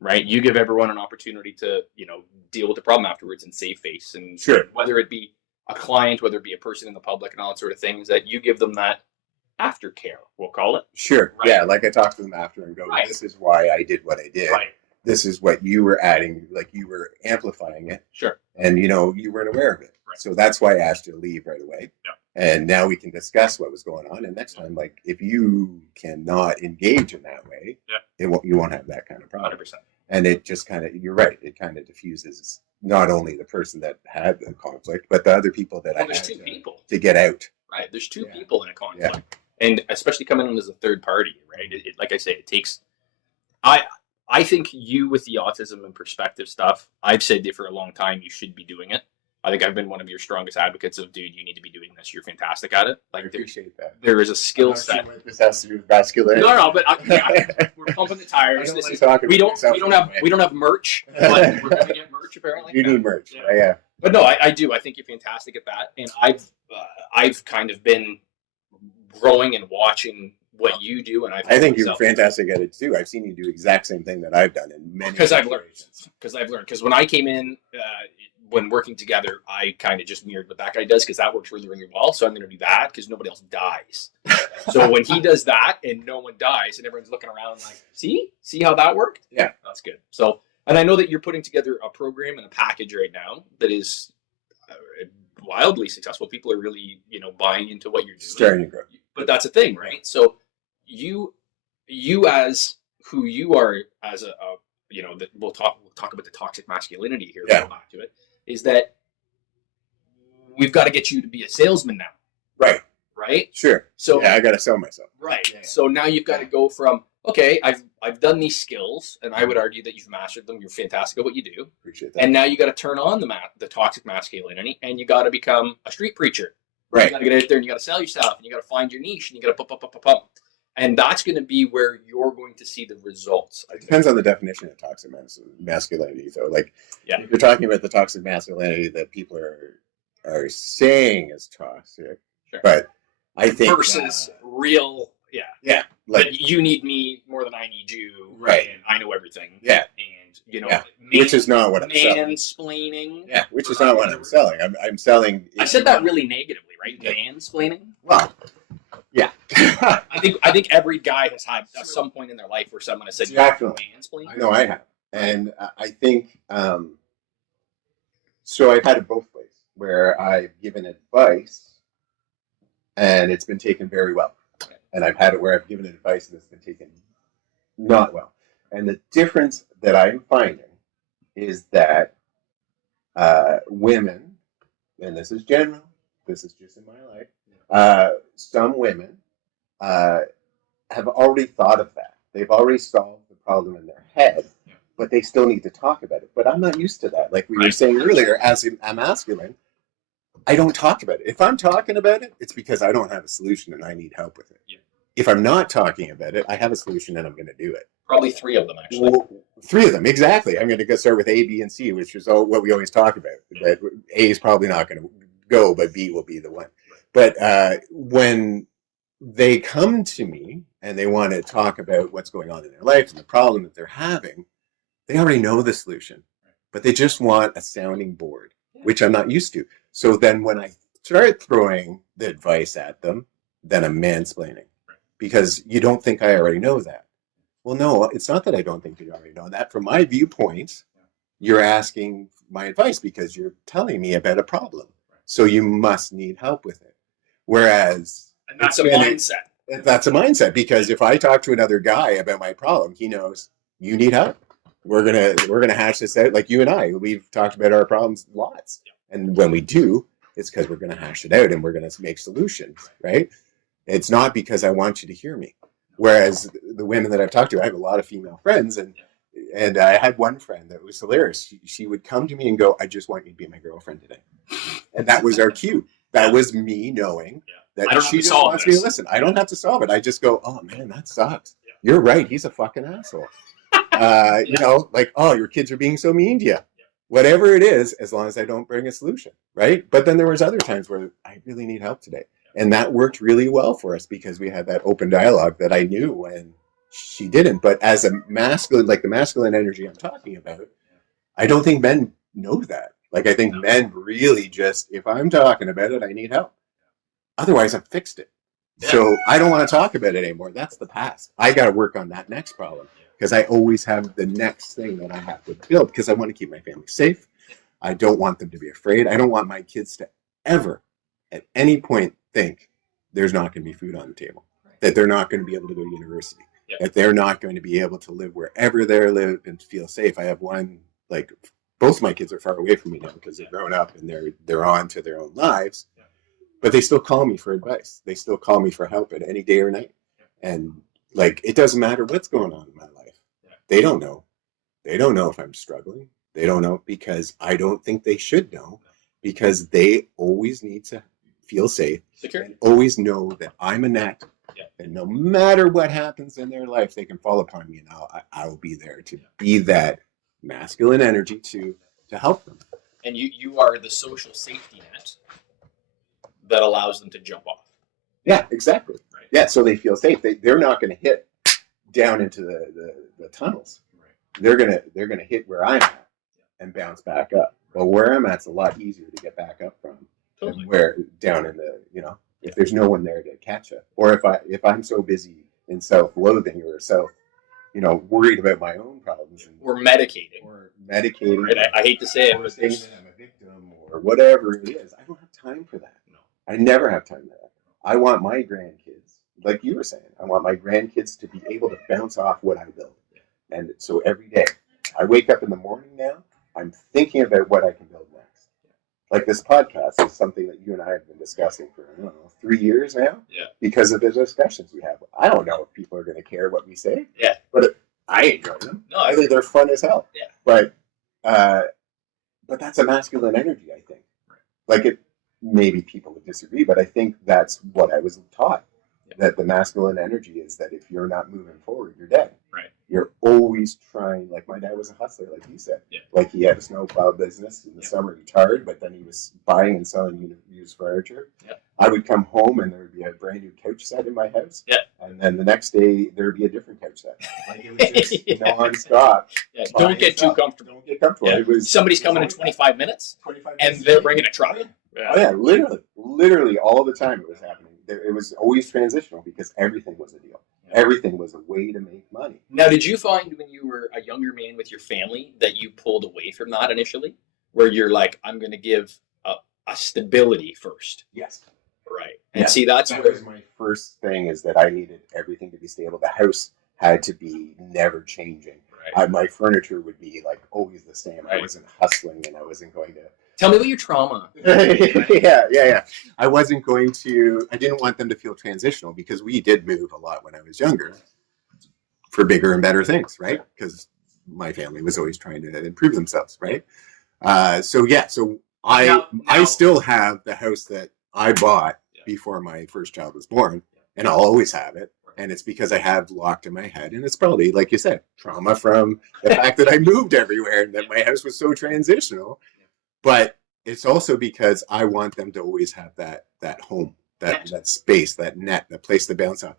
right? You give everyone an opportunity to, deal with the problem afterwards and save face. And whether it be a client, whether it be a person in the public and all that sort of things, that you give them that aftercare, we'll call it. Sure. Right? Yeah. Like I talk to them after and go, this is why I did what I did. Right. This is what you were adding, like you were amplifying it. Sure. And, you weren't aware of it. Right. So that's why I asked you to leave right away. Yeah. And now we can discuss what was going on. And next time, like, if you cannot engage in that way, you won't have that kind of problem. 100%. And it just kind of, you're right, it kind of diffuses not only the person that had the conflict, but the other people that I had to get out. Right. There's two people in a conflict. Yeah. And especially coming in as a third party, right? Like I say, it takes... I think you, with the autism and perspective stuff, I've said that for a long time, you should be doing it. I think I've been one of your strongest advocates of, dude, you need to be doing this. You're fantastic at it. Like, I appreciate that. There is a skill set. Sure this has to do with masculinity. No, but we're pumping the tires. We don't have merch, but we're going to get merch apparently. You need merch, yeah. But no, I do. I think you're fantastic at that, and I've kind of been growing and watching what you do, and I think you're fantastic at it too. I've seen you do exact same thing that I've done in many. Because I've learned. Because when I came in. When working together, I kind of just mirrored what that guy does because that works really, really well. So I'm going to do that because nobody else dies. So when he does that and no one dies and everyone's looking around like, see how that worked? Yeah, that's good. So, and I know that you're putting together a program and a package right now that is wildly successful. People are really, buying into what you're doing. Starting to grow. But that's a thing, right? So you as who you are as a we'll talk about the toxic masculinity here. We'll go back to it. Is that we've got to get you to be a salesman now. Right? Sure. So I got to sell myself. Right. Yeah. So now you've got to go from, okay, I've done these skills, and I would argue that you've mastered them. You're fantastic at what you do. Appreciate that. And now you got to turn on the toxic masculinity, and you got to become a street preacher. Right. You got to get out there, and you got to sell yourself, and you got to find your niche, and you got to pump. And that's going to be where you're going to see the results. It depends on the definition of toxic masculinity. So, like, if you're talking about the toxic masculinity that people are saying is toxic, but I think versus real, like, but you need me more than I need you, right? And I know everything, and which is not what I'm selling. Mansplaining, which is not what I'm selling. I'm selling. I said that really negatively, right? Mansplaining. Well. Yeah. I think every guy has had at some point in their life where someone has said, Definitely. mansplaining. I know I have. And I think, so I've had it both ways, where I've given advice and it's been taken very well. And I've had it where I've given advice and it's been taken not well. And the difference that I'm finding is that women, and this is general, this is just in my life, some women have already thought of that. They've already solved the problem in their head, but they still need to talk about it. But I'm not used to that. Like we were saying earlier, as a masculine, I don't talk about it. If I'm talking about it, it's because I don't have a solution and I need help with it. Yeah. If I'm not talking about it, I have a solution and I'm going to do it. Probably 3 of them, actually. Well, 3 of them, exactly. I'm going to go start with A, B, and C, which is what we always talk about. But A is probably not going to go, but B will be the one. But when they come to me and they want to talk about what's going on in their life and the problem that they're having, they already know the solution, but they just want a sounding board, which I'm not used to. So then when I start throwing the advice at them, then I'm mansplaining because you don't think I already know that. Well, no, it's not that I don't think you already know that. From my viewpoint, you're asking my advice because you're telling me about a problem. So you must need help with it. Whereas... And that's a mindset. That's a mindset because if I talk to another guy about my problem, he knows you need help. We're gonna hash this out. Like you and I, we've talked about our problems lots. And when we do, it's because we're gonna hash it out and we're gonna make solutions, right? It's not because I want you to hear me. Whereas the women that I've talked to, I have a lot of female friends, and I had one friend that was hilarious. She would come to me and go, "I just want you to be my girlfriend today," and that was our cue. That was me knowing that she just wants me to listen. I don't have to solve it. I just go, "Oh man, that sucks. You're right. He's a fucking asshole." You know, like, "Oh, your kids are being so mean to you." Whatever it is, as long as I don't bring a solution, right? But then there was other times where I really need help today. And that worked really well for us because we had that open dialogue that I knew when she didn't. But as a masculine, like the masculine energy I'm talking about, I don't think men know that. Like, I think men really just, if I'm talking about it, I need help. Otherwise, I've fixed it. So I don't want to talk about it anymore. That's the past. I got to work on that next problem because I always have the next thing that I have to build because I want to keep my family safe. I don't want them to be afraid. I don't want my kids to ever, at any point, think there's not going to be food on the table, that they're not going to be able to go to university, that they're not going to be able to live wherever they live and feel safe. I have one, like, both of my kids are far away from me now because they're grown up and they're on to their own lives, but they still call me for advice. They still call me for help at any day or night. And like, it doesn't matter what's going on in my life. They don't know. They don't know if I'm struggling. They don't know because I don't think they should know because they always need to feel safe, and always know that I'm a net, and no matter what happens in their life, they can fall upon me, and I'll be there to be that masculine energy to help them. And you are the social safety net that allows them to jump off. Yeah, exactly. Right. Yeah, so they feel safe. They're not going to hit down into the tunnels. Right. They're gonna hit where I'm at and bounce back up. But where I'm at's a lot easier to get back up from. Totally. Where down in the, if there's no one there to catch up, or if I'm so busy in self-loathing or worried about my own problems, or medicating, right? I hate to say it, or saying that I'm a victim or whatever it is, I don't have time for that. No, I never have time for that. I want my grandkids, like you were saying, I want my grandkids to be able to bounce off what I build, and so every day I wake up in the morning now, I'm thinking about what I can build next. Like this podcast is something that you and I have been discussing for, 3 years now. Yeah. Because of the discussions we have. I don't know if people are going to care what we say. Yeah. But I enjoy them. No, I think they're fun as hell. Yeah. But that's a masculine energy, I think. Right. Like maybe people would disagree, but I think that's what I was taught. Yeah. That the masculine energy is that if you're not moving forward, you're dead. Right. You're always trying, like my dad was a hustler, like you said. Yeah. Like he had a snowplow business. In the summer, he retired, but then he was buying and selling used furniture. Yeah. I would come home and there would be a brand new couch set in my house. Yeah. And then the next day, there would be a different couch set. Like it was just non-stop. Yeah. Don't get too comfortable. Don't get comfortable. Yeah. It was, somebody's coming in 25 minutes, and they're bringing a truck. Yeah. Oh, yeah, literally all the time it was happening. it was always transitional because everything was a deal. Everything was a way to make money. Now, did you find when you were a younger man with your family that you pulled away from that initially, where you're like, I'm going to give a stability first? Yes. Right. And see, that was my first thing, is that I needed everything to be stable. The house had to be never changing. Right. My furniture would be like always the same. Right. I wasn't hustling, and I wasn't going to. Tell me about your trauma. Yeah. I wasn't going to. I didn't want them to feel transitional, because we did move a lot when I was younger for bigger and better things, right? Because my family was always trying to improve themselves, right? So I still have the house that I bought before my first child was born, and I'll always have it. And it's because I have locked in my head, and it's probably, like you said, trauma from the fact that I moved everywhere and that my house was so transitional. But it's also because I want them to always have that home, that space, that net, that place to bounce off.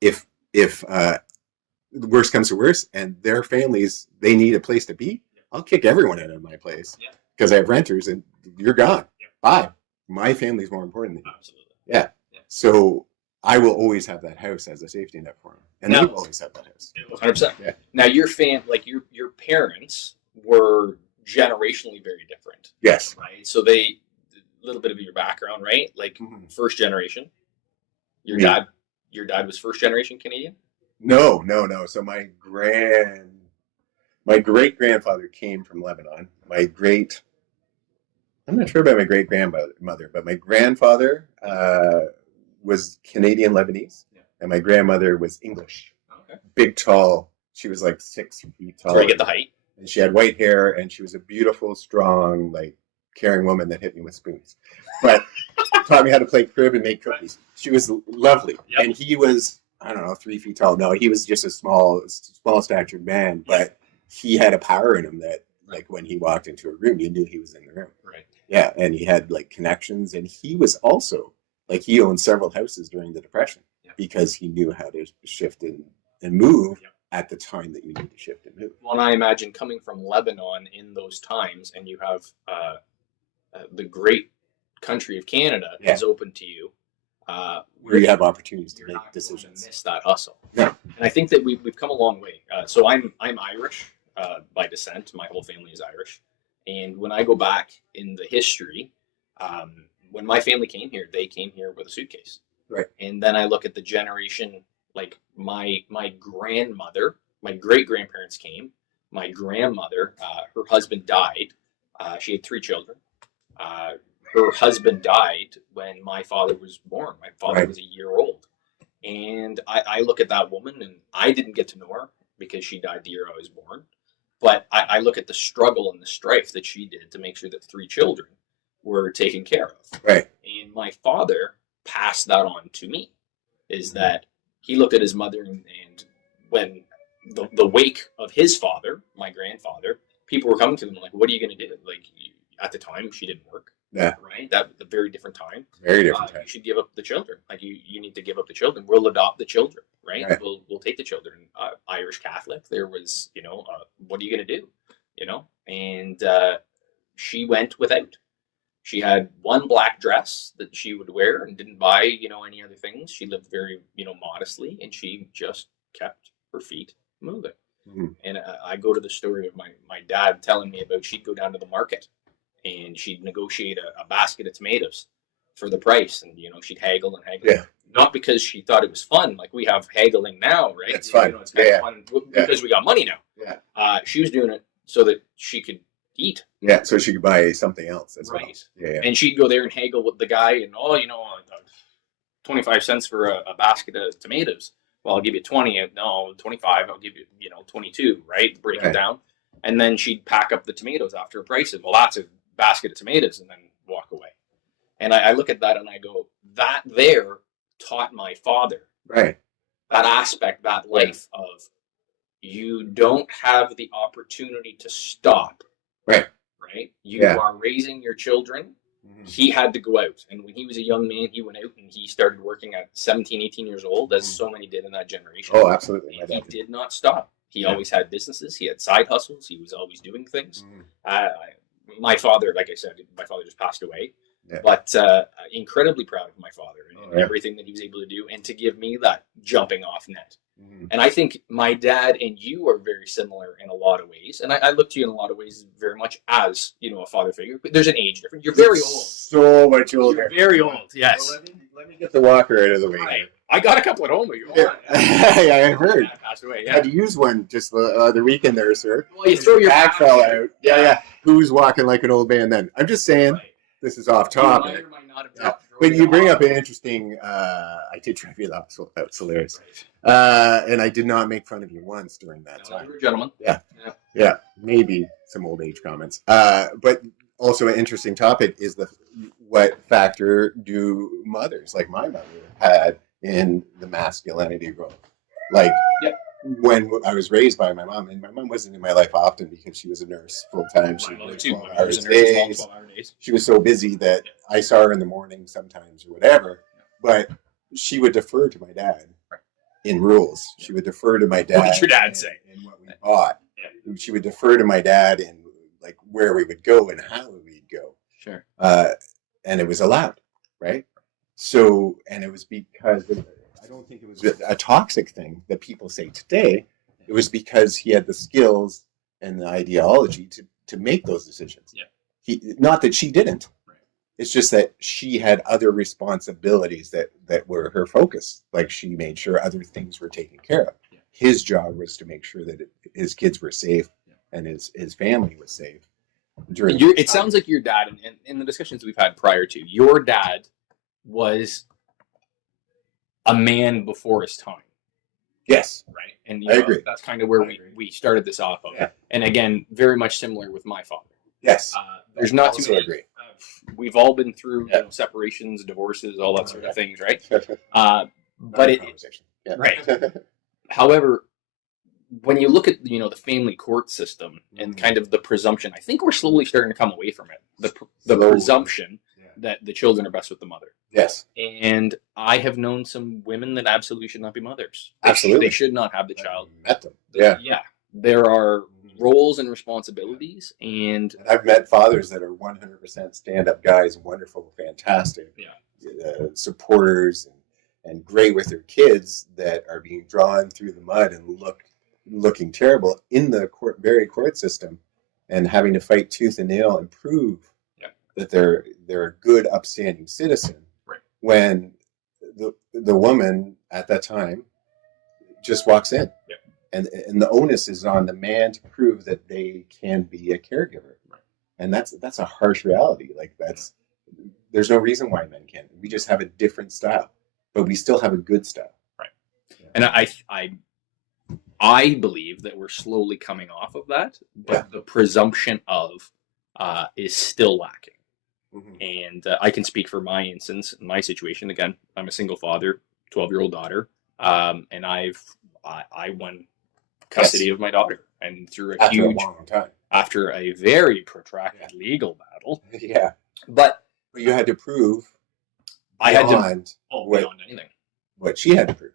If the worst comes to worst, and their families, they need a place to be, I'll kick everyone out of my place because I have renters, and you're gone. Bye. My family's more important than you. Absolutely. Yeah. So I will always have that house as a safety net for them, and they will always have that house. 100%. Yeah. Now, your parents were generationally very different. Yes. Right. So a little bit of your background, right? Like first generation. Your dad was first generation Canadian? No. So my great grandfather came from Lebanon. I'm not sure about my great grandmother, but my grandfather was Canadian Lebanese, and my grandmother was English. Okay. Big, tall. She was like 6 feet tall. Did I get the height? And she had white hair, and she was a beautiful, strong, like caring woman that hit me with spoons, but taught me how to play crib and make cookies. She was lovely, and he was, I don't know, 3 feet tall. No, he was just a small statured man, but he had a power in him that, like, when he walked into a room, you knew he was in the room. Right. Yeah, and he had like connections, and he was also like, he owned several houses during the Depression because he knew how to shift and move at the time that you need to shift and move. Well, and I imagine coming from Lebanon in those times, and you have the great country of Canada is open to you. Where you have opportunities to make decisions. Miss that hustle. Yeah. And I think that we've come a long way. So I'm Irish by descent. My whole family is Irish. And when I go back in the history, when my family came here, they came here with a suitcase. Right. And then I look at the generation, like my grandmother, my great grandparents came. My grandmother, her husband died. She had 3 children. Her husband died when my father was born. My father was a year old. And I look at that woman, and I didn't get to know her because she died the year I was born. But I look at the struggle and the strife that she did to make sure that 3 children were taken care of. Right. And my father passed that on to me, is that he looked at his mother, and when the wake of his father, my grandfather, people were coming to him like, what are you going to do? Like, at the time, she didn't work. Yeah. Right. That was a very different time. Very different time. You should give up the children. Like you need to give up the children. We'll adopt the children. Right. We'll take the children. Irish Catholic. There was, what are you going to do? And she went without. She had one black dress that she would wear and didn't buy, any other things. She lived very, modestly, and she just kept her feet moving. Mm-hmm. And I go to the story of my dad telling me about, she'd go down to the market and she'd negotiate a basket of tomatoes for the price. And, she'd haggle and haggle. Yeah. Not because she thought it was fun. Like we have haggling now, right? It's fun. It's kind of fun because we got money now. Yeah. She was doing it so that she could eat. Yeah, so she could buy something else as well. Yeah. And she'd go there and haggle with the guy, and 25 cents for a basket of tomatoes. Well, I'll give you 20. No, 25. I'll give you 22. Right, break it down, and then she'd pack up the tomatoes after a price of, well, that's a basket of tomatoes, and then walk away. And I look at that and I go, that there taught my father that aspect, that life of, you don't have the opportunity to stop. Right. You are raising your children. Mm-hmm. He had to go out. And when he was a young man, he went out and he started working at 17, 18 years old, as so many did in that generation. Oh, absolutely. And he did not stop. He always had businesses. He had side hustles. He was always doing things. Mm-hmm. My father, like I said, just passed away. Yeah. But incredibly proud of my father and yeah. everything that he was able to do, and to give me that jumping off net. Mhm. And I think my dad and you are very similar in a lot of ways. And I look to you in a lot of ways very much as, a father figure. But there's an age difference. You're very old. So much older. You're very old, yes. Well, let me get the walker out of the way. Right. I got a couple at home, but you Yeah, I heard. Dad passed away, I yeah. had to use one just the other weekend there, sir. Well, you throw your back fell out. Yeah. Who's walking like an old man then? I'm just saying, Right. this is off topic. You might or might not have Yeah. dropped But you bring off. up an interesting, I did try to be that, so that's hilarious. And I did not make fun of you once during that No, time. you're a gentleman. Yeah, maybe some old age comments. But also an interesting topic is what factor do mothers, like my mother, had in the masculinity role? Like, when I was raised by my mom, and my mom wasn't in my life often because she was a nurse full time. She worked 12 hours days. She was so busy that I saw her in the morning sometimes or whatever, but she would defer to my dad in rules. She would defer to my dad. What did your dad say? In what we bought. Yeah. She would defer to my dad in like where we would go and how we'd go. Sure. And it was allowed, right? So, and it was because I don't think it was a toxic thing that people say today. It was because he had the skills and the ideology to make those decisions. Yeah. Not that she didn't. Right. It's just that she had other responsibilities that were her focus. Like she made sure other things were taken care of. Yeah. His job was to make sure that his kids were safe and his family was safe. It sounds like your dad, and in the discussions we've had prior to, your dad was a man before his time. Yes. Right. And I agree. That's kind of where we started this off of. Yeah. And again, very much similar with my father. Yes. There's not too many. Agree. We've all been through separations, divorces, all that sort of things, right? But right. However, when you look at the family court system and kind of the presumption, I think we're slowly starting to come away from it. The presumption that the children are best with the mother. Yes. And I have known some women that absolutely should not be mothers. Absolutely. They should not have the child. I've met them. Yeah. Yeah. There are roles and responsibilities, and I've met fathers that are 100% stand-up guys, wonderful, fantastic, supporters, and great with their kids that are being drawn through the mud and looking terrible in the very court system, and having to fight tooth and nail and prove that they're a good, upstanding citizen. Right. When the woman at that time just walks in. Yeah. And the onus is on the man to prove that they can be a caregiver. Right. And that's a harsh reality. Like there's no reason why men can't. We just have a different style, but we still have a good style. Right. Yeah. And I believe that we're slowly coming off of that, but the presumption of is still lacking. Mm-hmm. And I can speak for my instance, my situation. Again, I'm a single father, 12-year-old daughter, and I won custody of my daughter, and through a long time, after a very protracted legal battle. Yeah, but you had to prove. Beyond anything, what she had to prove.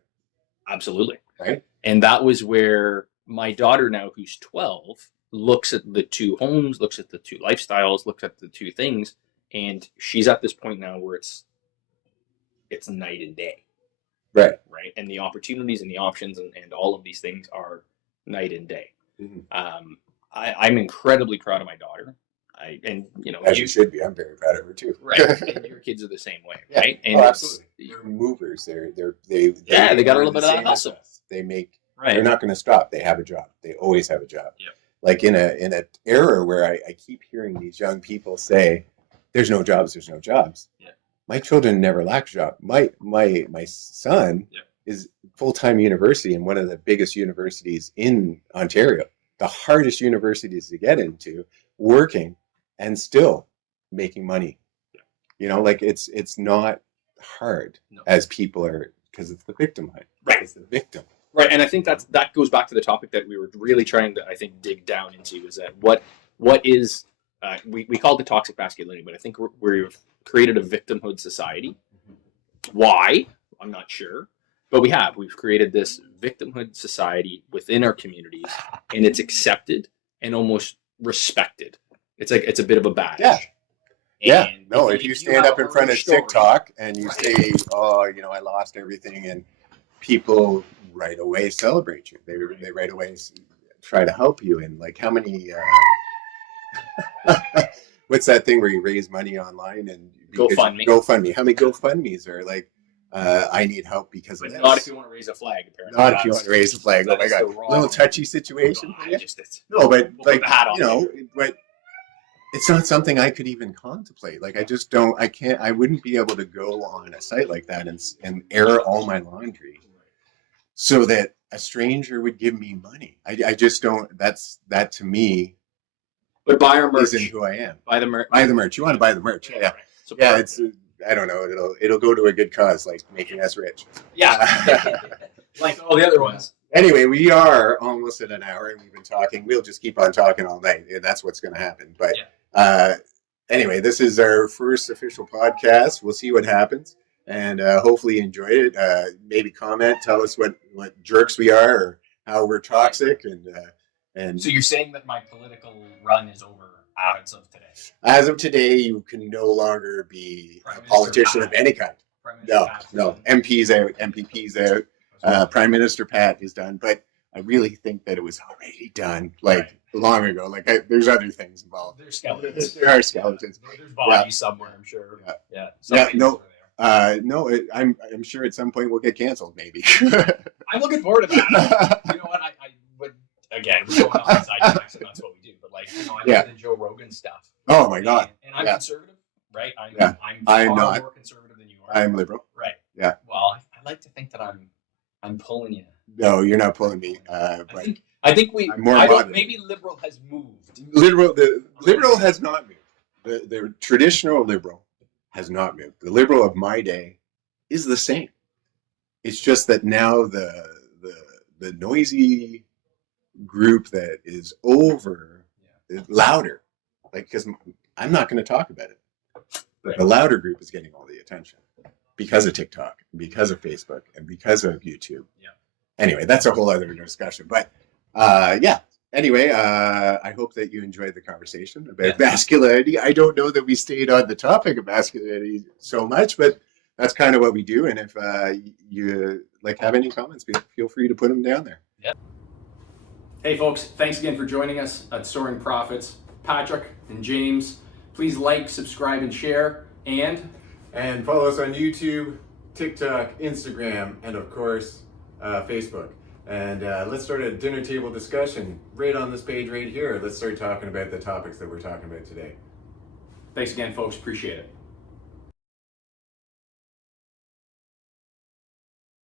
Absolutely, right. And that was where my daughter, now who's 12, looks at the two homes, looks at the two lifestyles, looks at the two things. And she's at this point now where it's night and day. Right. And the opportunities and the options and all of these things are night and day. Mm-hmm. I'm incredibly proud of my daughter. As you should be. I'm very proud of her too. Right. And your kids are the same way, right? And absolutely. They're movers. They got a little bit of that hustle. They make. Right. They're not going to stop. They have a job. They always have a job. Yeah. Like in an era where I keep hearing these young people say, "There's no jobs. There's no jobs." Yeah. My children never lack a job. My son is full-time university in one of the biggest universities in Ontario, the hardest universities to get into, working and still making money. Yeah. Like it's not hard as people are, because it's the victimhood. Right. It's the victim. Right. And I think that goes back to the topic that we were really trying to, I think, dig down into, is that what is we call it toxic masculinity, but I think we've created a victimhood society. Mm-hmm. Why? I'm not sure. But we've created this victimhood society within our communities, and it's accepted and almost respected. It's like it's a bit of a badge. Yeah. Yeah, And no, if you stand have up a in front of hard story- TikTok and you Right. say, oh, you know, I lost everything, and people right away celebrate you. They right away try to help you. And like, how many, what's that thing where you raise money online and GoFundMe. GoFundMe. How many GoFundMes are like, I need help because But of this. not if you want to raise a flag, apparently. Not if you want to raise a flag. Oh that my is God. the wrong- Little touchy situation. I just, it's, No, but we'll like, put the hat on you know, but it's not something I could even contemplate. Like, I just don't, I can't, I wouldn't be able to go on a site like that and air all my laundry so that a stranger would give me money. I just don't, that to me But buy our merch. isn't who I am. Buy the merch. Buy the merch. You want to buy the merch. Yeah. Support. Yeah. It's, I don't know. It'll go to a good cause, like making us rich. Yeah. Like all the other ones. Anyway, we are almost at an hour and we've been talking. We'll just keep on talking all night. And that's what's going to happen. But anyway, this is our first official podcast. We'll see what happens. And hopefully you enjoyed it. Maybe comment, tell us what jerks we are or how we're toxic. And So you're saying that my political run is over as of today? as of today, you can no longer be Prime a Minister politician Pat. of any kind. Prime Minister Pat is No. done. MP's out, MPP's out. Prime Minister Pat is done. But I really think that it was already done, like long ago. Like there's other things involved. There's skeletons. There are skeletons. There's bodies somewhere, I'm sure. Yeah. Yeah. Yeah, no. Somebody's over there. I'm sure at some point we'll get canceled, maybe. I'm looking forward to that. You know what? I would, again, we're going off the side tracks, and that's what we do. But like, you know, I Yeah. like the Joe Rogan stuff. Oh my God. And I'm Yeah. conservative, right? I'm I'm far not. more conservative than you are. I'm liberal. Right. Yeah. Well, I like to think that I'm pulling you. No, you're not pulling me. I But think we. I'm more I don't, moderate. maybe liberal has moved. the liberal has not moved. The traditional liberal has not moved. The liberal of my day is the same. It's just that now the noisy group that is over is louder. Like, because I'm not going to talk about it. But the louder group is getting all the attention because of TikTok, because of Facebook, and because of YouTube. Yeah. Anyway, that's a whole other discussion. But yeah. Anyway, I hope that you enjoyed the conversation about masculinity. I don't know that we stayed on the topic of masculinity so much, but that's kind of what we do. And if you like have any comments, feel free to put them down there. Yeah. Hey folks, thanks again for joining us at Soaring Prophets. Patrick and James, please like, subscribe, and share. And follow us on YouTube, TikTok, Instagram, and of course, Facebook. And let's start a dinner table discussion right on this page right here. Let's start talking about the topics that we're talking about today. Thanks again, folks. Appreciate it.